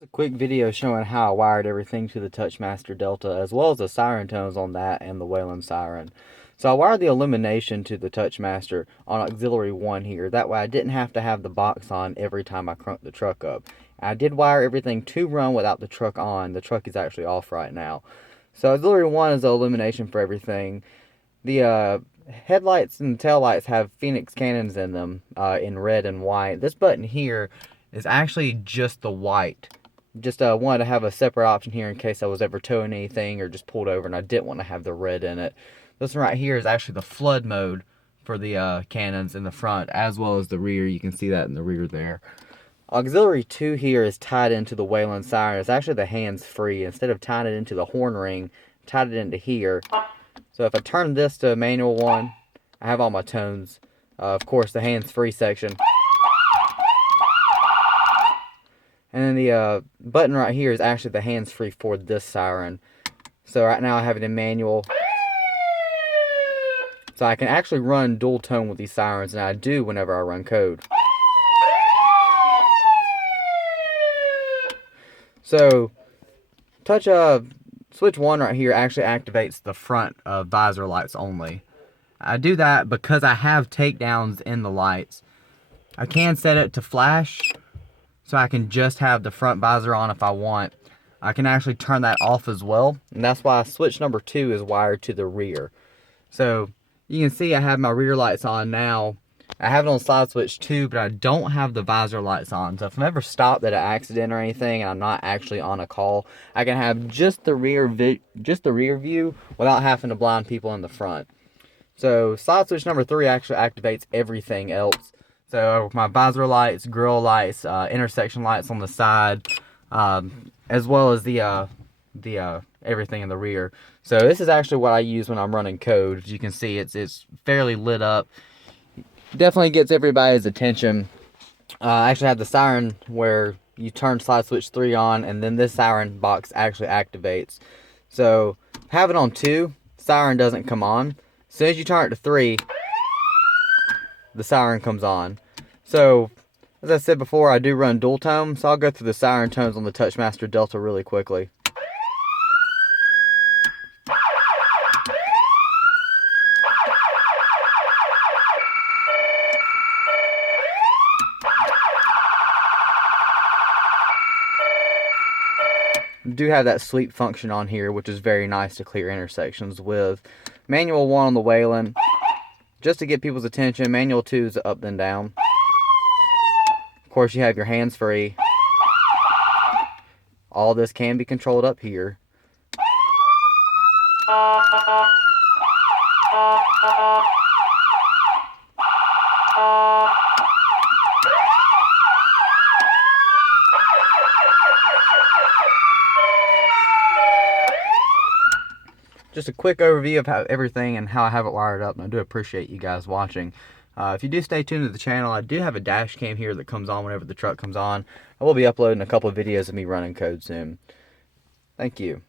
A quick video showing how I wired everything to the Touchmaster Delta, as well as the siren tones on that and the Whelen siren. So I wired the illumination to the Touchmaster on auxiliary 1 here. That way I didn't have to have the box on every time I cranked the truck up. I did wire everything to run without the truck on. The truck is actually off right now. So auxiliary 1 is the illumination for everything. The headlights and taillights have Phoenix cannons in them in red and white. This button here is actually just the white. Just wanted to have a separate option here in case I was ever towing anything or just pulled over and I didn't want to have the red in it. This one right here is actually the flood mode for the cannons in the front as well as the rear. You can see that in the rear there. Auxiliary 2 here is tied into the Whelen siren. It's actually the hands-free. Instead of tying it into the horn ring, tied it into here. So if I turn this to manual 1, I have all my tones. Of course, the hands-free section. And then the button right here is actually the hands-free for this siren. So right now I have it in manual. So I can actually run dual tone with these sirens, and I do whenever I run code. So switch 1 right here actually activates the front visor lights only. I do that because I have takedowns in the lights. I can set it to flash, so I can just have the front visor on if I want. I can actually turn that off as well, and that's why switch number 2 is wired to the rear. So you can see I have my rear lights on now. I have it on slide switch 2, but I don't have the visor lights on. So if I'm ever stopped at an accident or anything and I'm not actually on a call, I can have just the rear view without having to blind people in the front. So slide switch number 3 actually activates everything else. So my visor lights, grill lights, intersection lights on the side, as well as the everything in the rear. So this is actually what I use when I'm running code. As you can see, it's fairly lit up. Definitely gets everybody's attention. I actually have the siren where you turn slide switch 3 on, and then this siren box actually activates. So have it on 2, siren doesn't come on. As soon as you turn it to 3, the siren comes on. So, as I said before, I do run dual tone, so I'll go through the siren tones on the Touchmaster Delta really quickly. Do have that sweep function on here, which is very nice to clear intersections with. Manual 1 on the Whelen, just to get people's attention. Manual 2 is up and down. Of course, you have your hands free. All this can be controlled up here. Just a quick overview of how everything and how I have it wired up, and I do appreciate you guys watching. If you do stay tuned to the channel, I do have a dash cam here that comes on whenever the truck comes on. I will be uploading a couple of videos of me running code soon. Thank you.